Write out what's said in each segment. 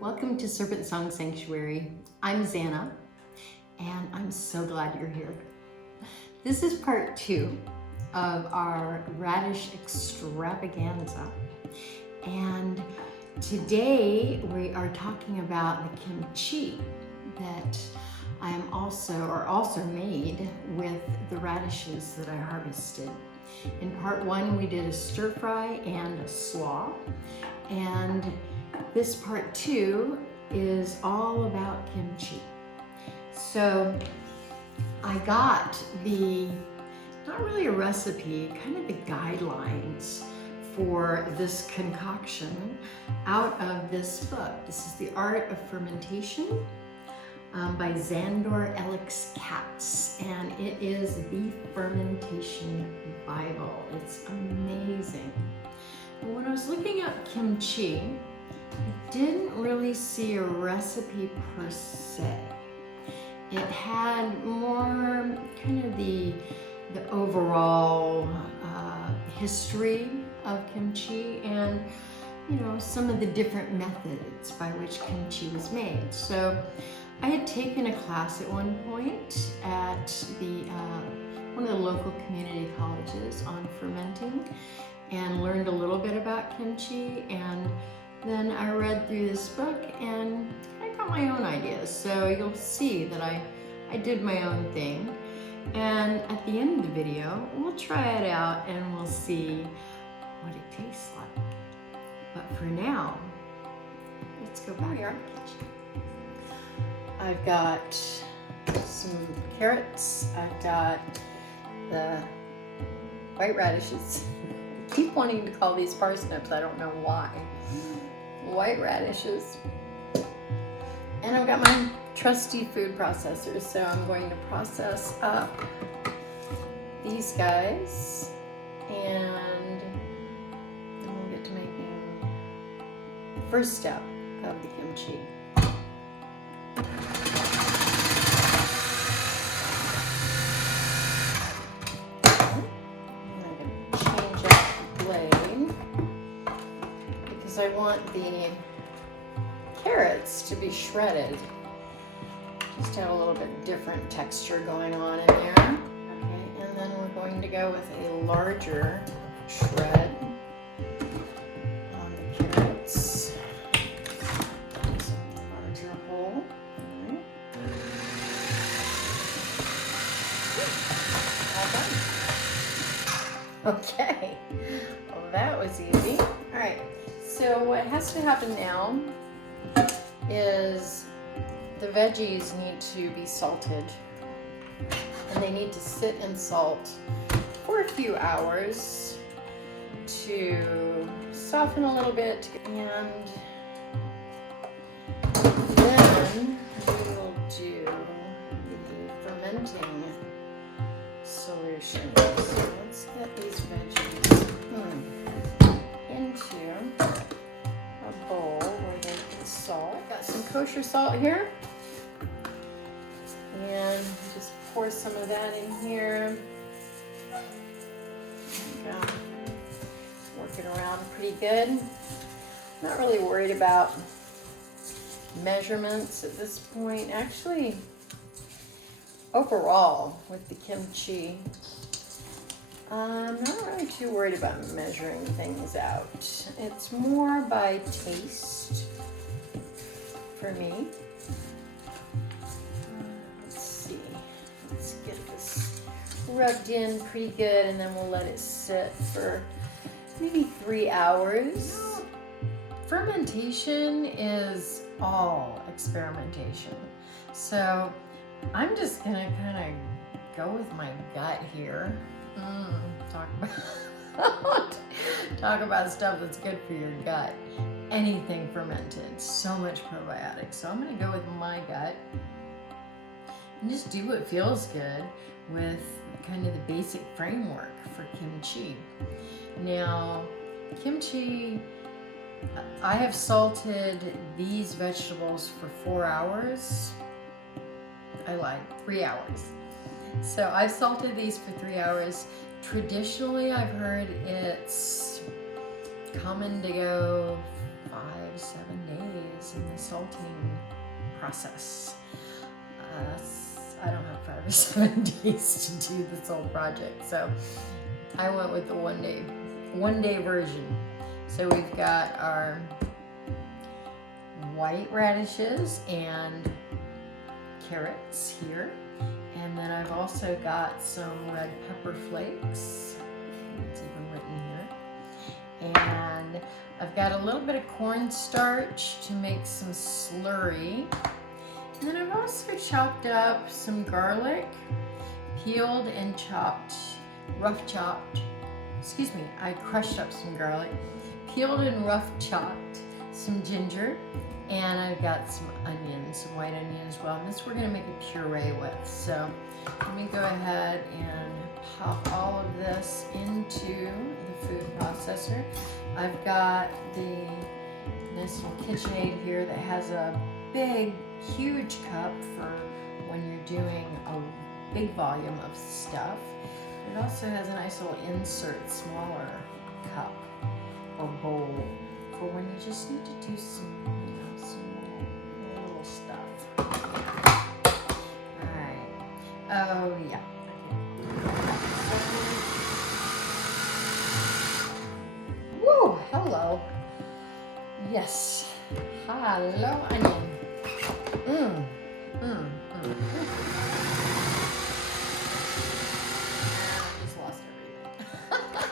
Welcome to Serpent Song Sanctuary. I'm Xanna, and I'm so glad you're here. This is part 2 of our radish extravaganza, and today we are talking about the kimchi that I am also made with the radishes that I harvested. In part 1, we did a stir fry and a slaw, and this part 2 is all about kimchi. So I got not really a recipe, kind of the guidelines for this concoction out of this book. This is The Art of Fermentation by Xanna Alex Katz, and it is the fermentation Bible. It's amazing. And when I was looking up kimchi, I didn't really see a recipe per se. It had more kind of the overall history of kimchi and some of the different methods by which kimchi was made. So I had taken a class at one point at one of the local community colleges on fermenting and learned a little bit about kimchi, and then I read through this book and I got my own ideas. So you'll see that I did my own thing. And at the end of the video, we'll try it out and we'll see what it tastes like. But for now, let's go back to the kitchen. I've got some carrots. I've got the white radishes. I keep wanting to call these parsnips. I don't know why. White radishes. And I've got my trusty food processor. So I'm going to process up these guys. And then we'll get to making the first step of the kimchi. I want the carrots to be shredded, just to have a little bit different texture going on in there. Okay, and then we're going to go with a larger shred on the carrots. Larger hole. All done. Okay, well that was easy. All right. So what has to happen now is the veggies need to be salted, and they need to sit in salt for a few hours to soften a little bit, and then we will do the fermenting solution. So let's get these veggies into a bowl where they can salt. I've got some kosher salt here, and just pour some of that in here. There we go. Work it around pretty good. Not really worried about measurements at this point. Actually, overall with the kimchi, I'm not really too worried about measuring things out. It's more by taste for me. Let's see. Let's get this rubbed in pretty good, and then we'll let it sit for maybe 3 hours. Fermentation is all experimentation. So I'm just gonna kind of go with my gut here. Talk about stuff that's good for your gut. Anything fermented, so much probiotics. So I'm gonna go with my gut and just do what feels good with kind of the basic framework for kimchi. Now, kimchi, I have salted these vegetables for 4 hours. I lied, 3 hours. So I've salted these for 3 hours. Traditionally, I've heard it's common to go 5-7 days. radishes in the salting process. I don't have 5 or 7 days to do this whole project, so I went with the one day version. So we've got our white radishes and carrots here, and then I've also got some red pepper flakes. It's even written here. And I've got a little bit of cornstarch to make some slurry. And then I've also chopped up some garlic, peeled and chopped, rough chopped. Excuse me, I crushed up some garlic, peeled and rough chopped some ginger, and I've got some onions, some white onion as well. And this we're gonna make a puree with. So let me go ahead and pop all of this into the food processor. I've got the nice little KitchenAid here that has a big, huge cup for when you're doing a big volume of stuff. It also has a nice little insert, smaller cup or bowl for when you just need to do some, some little stuff. All right. Oh yeah. Woo! Hello. Yes. Hello, onion. I just lost everything.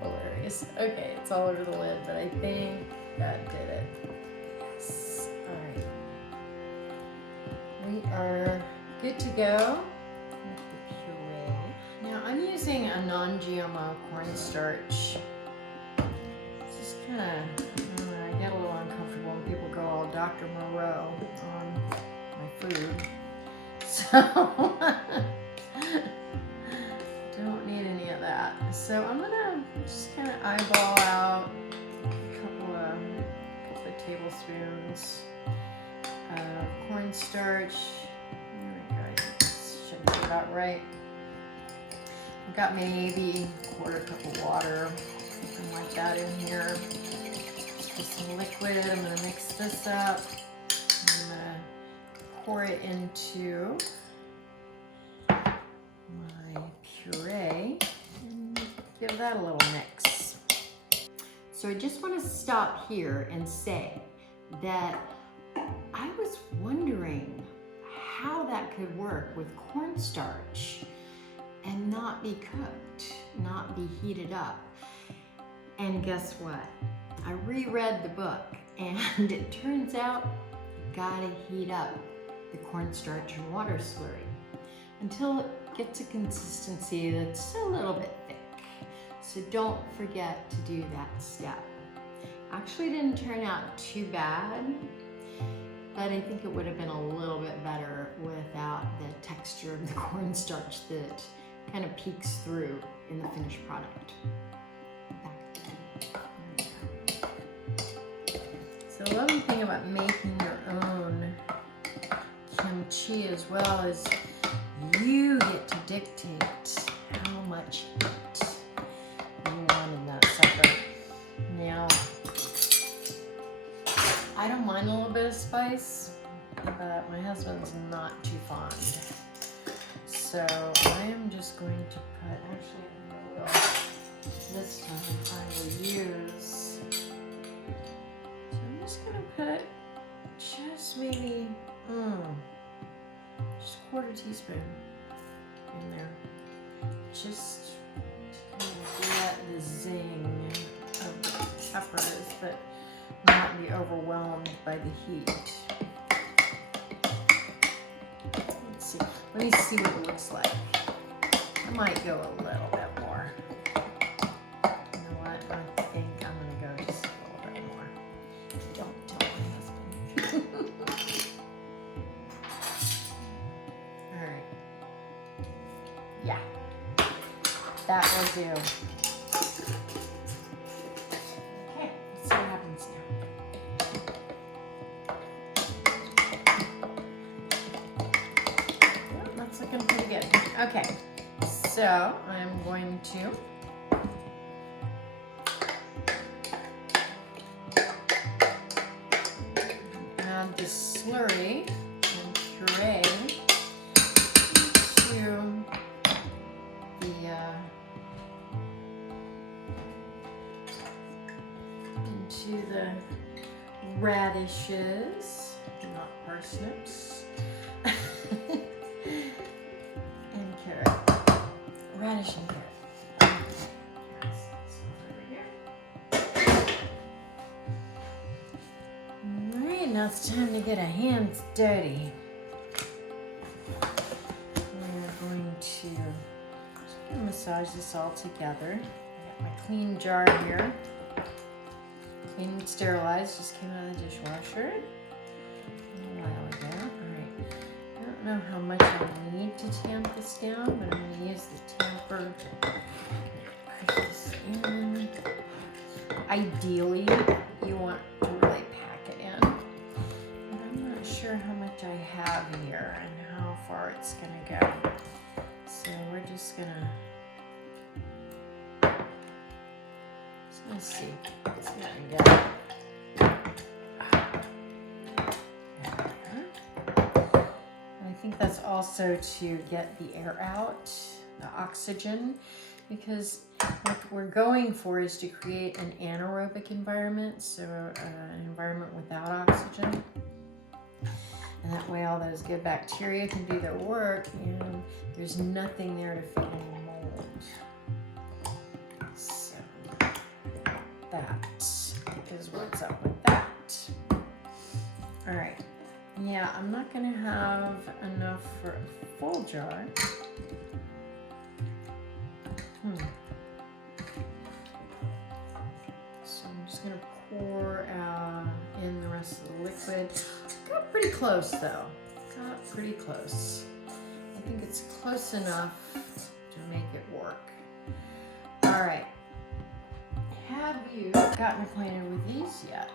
Hilarious. Okay, it's all over the lid, but I think that did it. Yes. All right. We are good to go with the puree. Now I'm using a non-GMO cornstarch. Just kind of, I get a little uncomfortable when people go all Dr. Moreau on my food. So don't need any of that. So I'm gonna just kind of eyeball out a couple of tablespoons of cornstarch. There we go. Should be about right. I've got maybe a 1/4 cup of water, something like that in here. Just some liquid. I'm gonna mix this up. I'm gonna pour it into my puree and give that a little mix. So I just want to stop here and say that I was wondering how that could work with cornstarch and not be cooked, not be heated up. And guess what? I reread the book, and it turns out you gotta heat up the cornstarch and water slurry until it gets a consistency that's a little bit thick. So don't forget to do that step. Actually, it didn't turn out too bad, but I think it would have been a little bit better without the texture of the cornstarch that kind of peeks through in the finished product. So the lovely thing about making your own kimchi as well is you get to dictate how much heat you want in that sucker. Now, I don't mind a little bit of spice, but my husband's not too fond. So I am just going to put, actually I will, this time I will use, so I'm just going to put just maybe, just a 1/4 teaspoon in there. Just to kind of get the zing of the peppers, but not be overwhelmed by the heat. Let's see. Let me see what it looks like. I might go a little bit more. You know what? I think I'm going to go just a little bit more. Don't tell my husband. All right. Yeah. That will do. Okay. Let's see what happens now. Well, that's looking pretty good. Okay. So I'm going to slurry and puree into the radishes, not parsnips, and carrot. Radish and carrot. Alright, now it's time to get our hands dirty. We're going to just gonna massage this all together. I got my clean jar here. Clean and sterilized, just came out of the dishwasher a while ago. Alright, I don't know how much I need to tamp this down, but I'm going to use the tamper to push this in. Ideally, you want to really pack it in, but I'm not sure how much I have here and how far it's going to go. So we're just going to see. It's going to go. I think that's also to get the air out, the oxygen, because what we're going for is to create an anaerobic environment, so an environment without oxygen. And that way all those good bacteria can do their work and there's nothing there to feed any mold. So that is what's up with that. All right. Yeah, I'm not going to have enough for a full jar. So I'm just going to pour in the rest of the liquid. Got pretty close though. Got pretty close. I think it's close enough to make it work. All right. Have you gotten acquainted with these yet?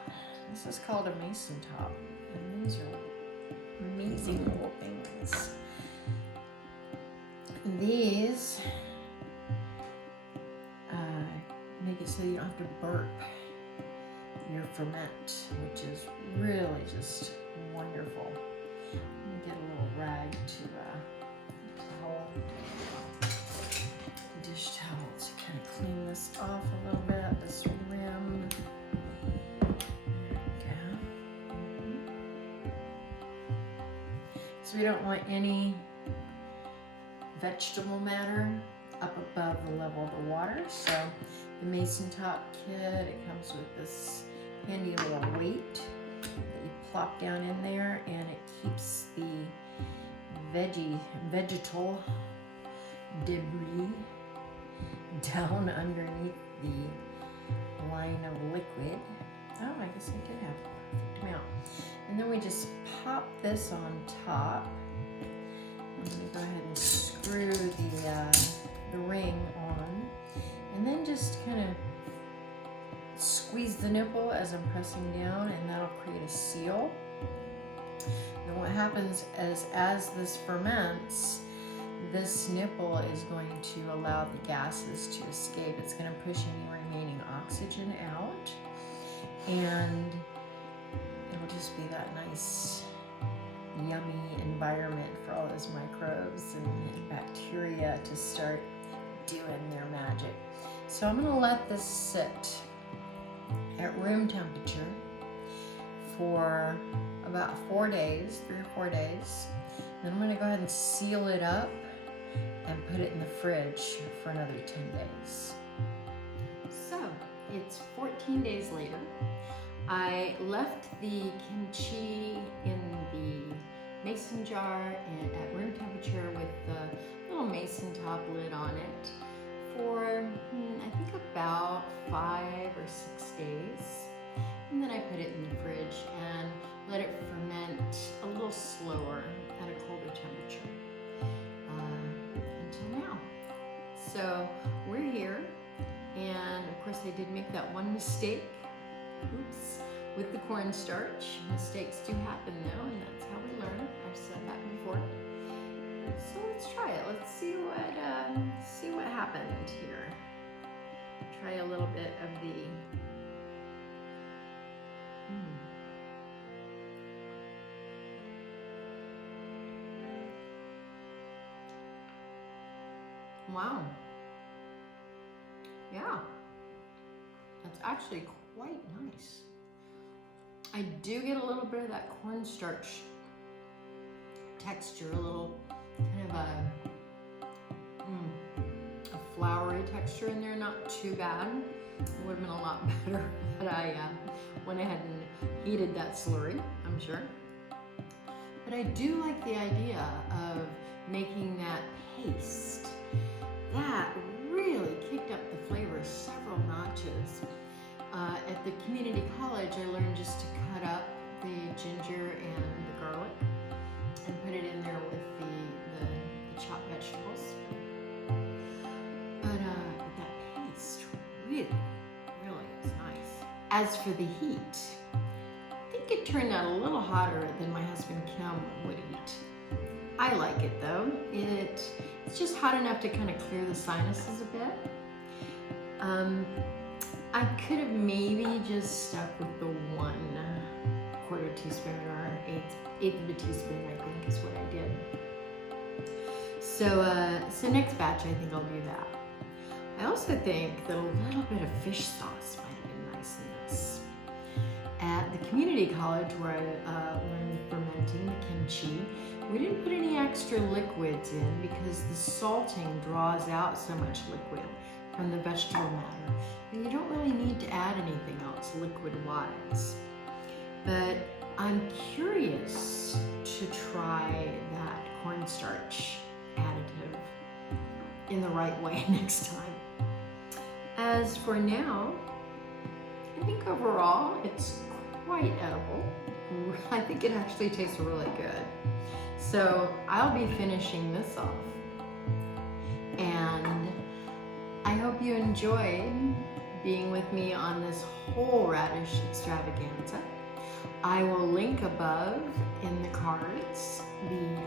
This is called a mason top. And these are amazing little things. These make it so you don't have to burp your ferment, which is really just wonderful. Let me get a little rag to towel, dish towel to kind of clean this off a little bit, this rim. So we don't want any vegetable matter up above the level of the water. So the mason top kit, it comes with this handy little weight that you plop down in there, and it keeps the vegetal debris down underneath the line of liquid. Oh, I guess I did have to them out. And then we just pop this on top. I'm going to go ahead and screw the ring on, and then just kind of squeeze the nipple as I'm pressing down, and that'll create a seal. And what happens is, as this ferments, this nipple is going to allow the gases to escape. It's going to push any remaining oxygen out, and it'll just be that nice, yummy environment for all those microbes and bacteria to start doing their magic. So I'm going to let this sit at room temperature for about 4 days, 3 or 4 days. Then I'm going to go ahead and seal it up and put it in the fridge for another 10 days. So it's 14 days later. I left the kimchi in the mason jar and at room temperature with the little mason top lid on it for I think about 5 or 6 days. And then I put it in the fridge and let it ferment a little slower at a colder temperature until now. So we're here, and of course I did make that one mistake. Oops, with the cornstarch. Mistakes do happen though, and that's how we learn. I've said that before. So let's try it. Let's see what happened here. Try a little bit of the Wow. Yeah, that's actually quite nice. I do get a little bit of that cornstarch texture, a little kind of a floury texture in there, not too bad. It would have been a lot better had I went ahead and heated that slurry, I'm sure. But I do like the idea of making that paste. That really kicked up the flavor several notches. At the community college, I learned just to cut up the ginger and the garlic and put it in there with the chopped vegetables. But that paste really is nice. As for the heat, I think it turned out a little hotter than my husband Kim would eat. I like it though. It's just hot enough to kind of clear the sinuses a bit. I could have maybe just stuck with the 1/4 teaspoon or eighth of a teaspoon, I think is what I did. So next batch, I think I'll do that. I also think that a little bit of fish sauce might have been nice in this. At the community college where I learned fermenting the kimchi, we didn't put any extra liquids in because the salting draws out so much liquid from the vegetable matter that you don't really need to add anything else liquid-wise. But I'm curious to try that cornstarch additive in the right way next time. As for now, I think overall it's quite edible. I think it actually tastes really good. So I'll be finishing this off. And I hope you enjoyed being with me on this whole radish extravaganza. I will link above in the cards the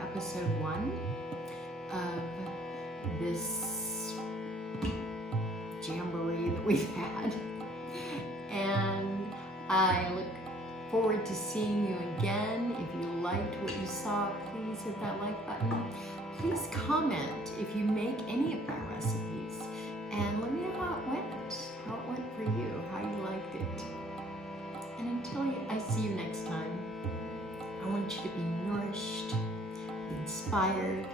episode 1 of this jamboree that we've had. And I look forward to seeing you again. If you liked what you saw, please hit that like button. Please comment if you make any of my recipes and let me know how it went for you, how you liked it. And until I see you next time, I want you to be nourished, inspired,